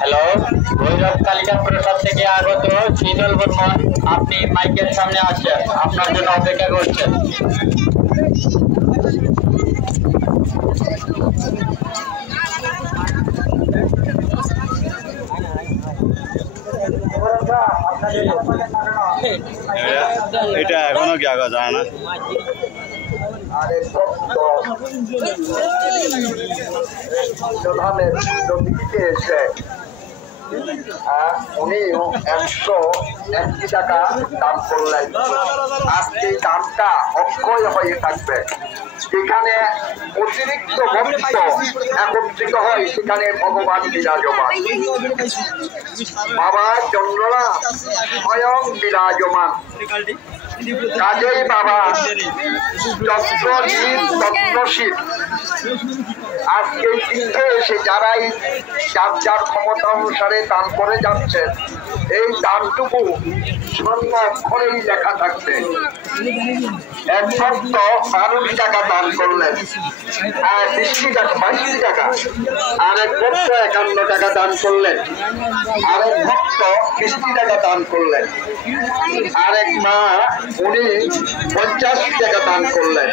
Hello, Bhairab Kalika প্রসাদ থেকে আগত শীতল বর্মন, আপনি মাইকের সামনে আসছেন, আপনার জন্য অপেক্ষা করছেন। এটা এখনো কি আগা যায় না। উনি 101 টাকা দান করলেন। আজকে দানটা অক্ষয় হয়ে থাকবে। যেখানে অতিরিক্ত ভক্ত একত্রিত হয় সেখানে ভগবান বিরাজমান। বাবা চন্দ্রনা স্বয়ং বিরাজমান। কাজেই বাবা যত্নশীল। আজকে তীর্থে এসে যারাই যার যার ক্ষমতা অনুসারে দান করে যাচ্ছেন, এই দানটুকু স্বর্ণ অক্ষরেই লেখা থাকবে। এক ভক্ত 12 টাকা দান করলেন, আর 22 টাকা। আর এক ভক্ত 51 টাকা দান করলেন, আর এক ভক্ত 20 টাকা দান করলেন। আর এক মা উনি 50 টাকা দান করলেন।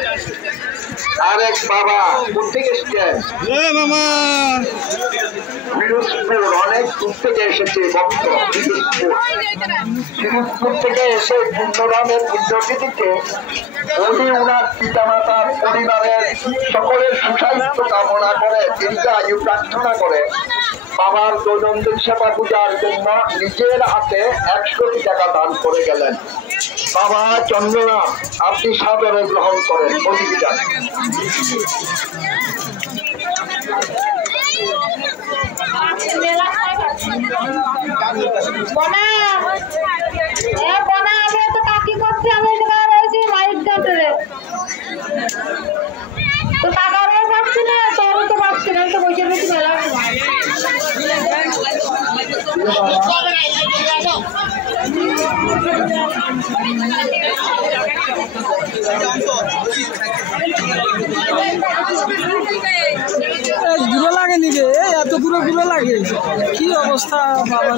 আর এক বাবা কোথেকে এসছেন? পিরোজপুর, অনেক দূর থেকে এসেছে ভক্ত। পিরোজপুর থেকে এসে পুণ্যরামের পুণ্যতিথিতে উনি ওনার পিতামাতার পরিবারের সকলের সুস্বাস্থ্য কামনা করে, দীর্ঘায়ু প্রার্থনা করে বাবার দৈনন্দিন সেবা পূজার জন্য নিজের হাতে 100 টাকা দান করে গেলেন। বাবা চন্দ্রনাথ, আপনি সাদরে গ্রহণ করেন প্রতিটা। তো টাকা পাচ্ছি না, তোর তো পাচ্ছি না, তো বসে বসে মেলা দূরে লাগে নি রে, এত দূরে দূরে লাগে, কি অবস্থা বাবার।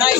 Hey,